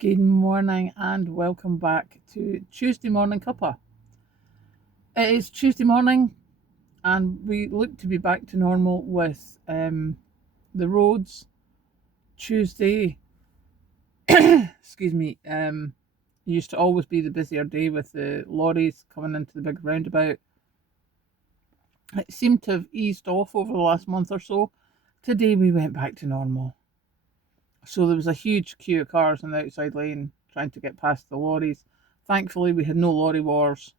Good morning and welcome back to Tuesday Morning Cuppa. It is Tuesday morning and we look to be back to normal with the roads. Tuesday, excuse me, used to always be the busier day with the lorries coming into the big roundabout. It seemed to have eased off over the last month or so. Today we went back to normal. So there was a huge queue of cars in the outside lane trying to get past the lorries. Thankfully, we had no lorry wars.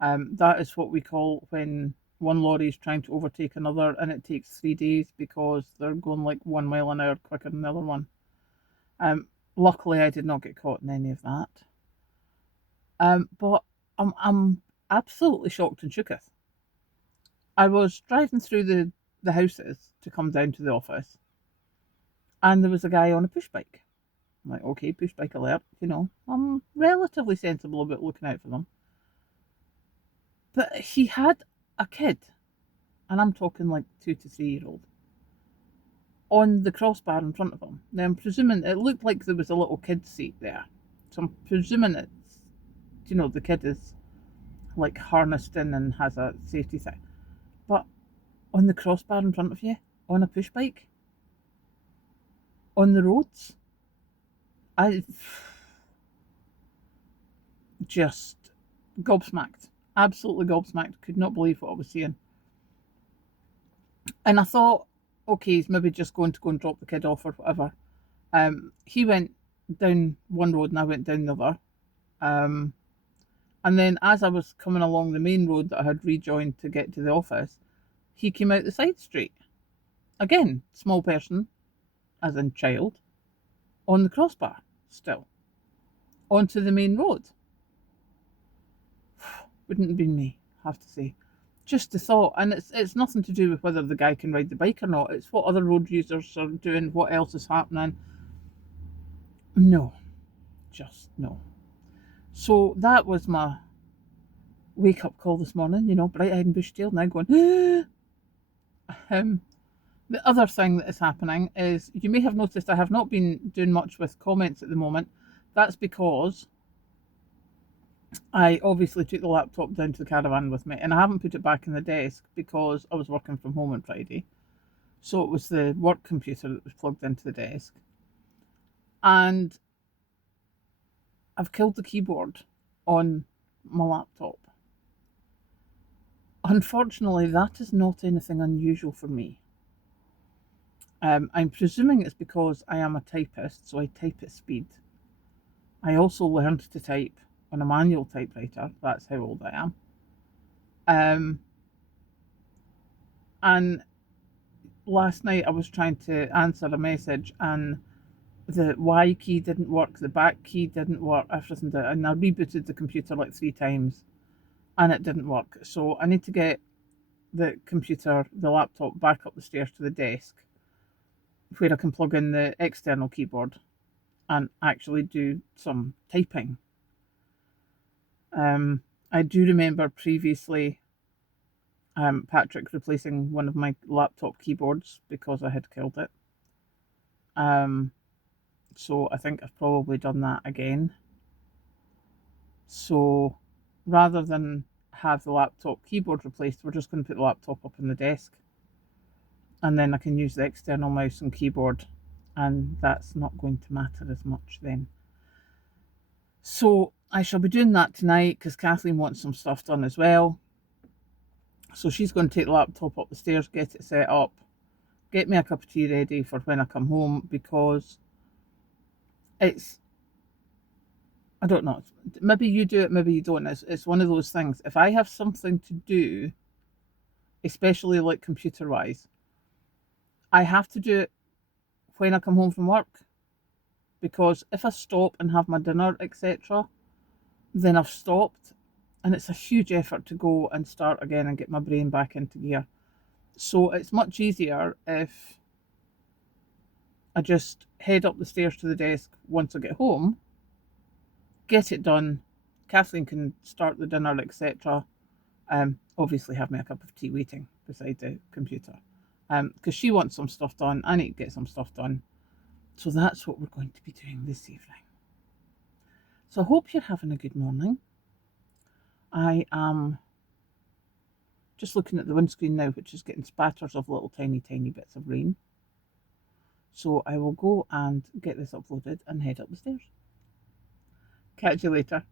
That is what we call when one lorry is trying to overtake another and it takes 3 days because they're going like 1 mile an hour quicker than the other one. Luckily, I did not get caught in any of that. But I'm absolutely shocked and shooketh. I was driving through the houses to come down to the office, and there was a guy on a push bike. I'm like, okay, push bike alert. I'm relatively sensible about looking out for them. But he had a kid, and I'm talking like 2 to 3 year old, on the crossbar in front of him. Now I'm presuming it looked like there was a little kid's seat there. So I'm presuming it's, the kid is like harnessed in and has a safety thing. But on the crossbar in front of you, on a push bike, on the roads, I just gobsmacked. Absolutely gobsmacked. Could not believe what I was seeing. And I thought, okay, he's maybe just going to go and drop the kid off or whatever. He went down one road and I went down the other. And then as I was coming along the main road that I had rejoined to get to the office, he came out the side street. Again, small person, as in child, on the crossbar still, onto the main road. Wouldn't have been me, I have to say. Just the thought, and it's nothing to do with whether the guy can ride the bike or not. It's what other road users are doing, what else is happening. No, just no. So that was my wake up call this morning. Bright eyed and bushy tailed, now going. The other thing that is happening is you may have noticed I have not been doing much with comments at the moment. That's because I obviously took the laptop down to the caravan with me and I haven't put it back in the desk because I was working from home on Friday. So it was the work computer that was plugged into the desk. And I've killed the keyboard on my laptop. Unfortunately, that is not anything unusual for me. I'm presuming it's because I am a typist, so I type at speed. I also learned to type on a manual typewriter. That's how old I am. And last night I was trying to answer a message and the Y key didn't work, the back key didn't work, everything did, and I rebooted the computer like 3 times and it didn't work. So I need to get the laptop back up the stairs to the desk where I can plug in the external keyboard and actually do some typing. I do remember previously Patrick replacing one of my laptop keyboards because I had killed it. So I think I've probably done that again. So rather than have the laptop keyboard replaced, we're just going to put the laptop up on the desk. And then I can use the external mouse and keyboard, and that's not going to matter as much then. So I shall be doing that tonight because Kathleen wants some stuff done as well. So she's going to take the laptop up the stairs, get it set up, get me a cup of tea ready for when I come home because it's, I don't know, maybe you do it, maybe you don't. It's one of those things. If I have something to do, especially like computer wise, I have to do it when I come home from work because if I stop and have my dinner, etc., then I've stopped and it's a huge effort to go and start again and get my brain back into gear. So it's much easier if I just head up the stairs to the desk once I get home, get it done. Kathleen can start the dinner, etc. Obviously, have me a cup of tea waiting beside the computer because she wants some stuff done. I need to get some stuff done. So that's what we're going to be doing this evening. So I hope you're having a good morning. I am just looking at the windscreen now, which is getting spatters of little tiny, tiny bits of rain. So I will go and get this uploaded and head up the stairs. Catch you later.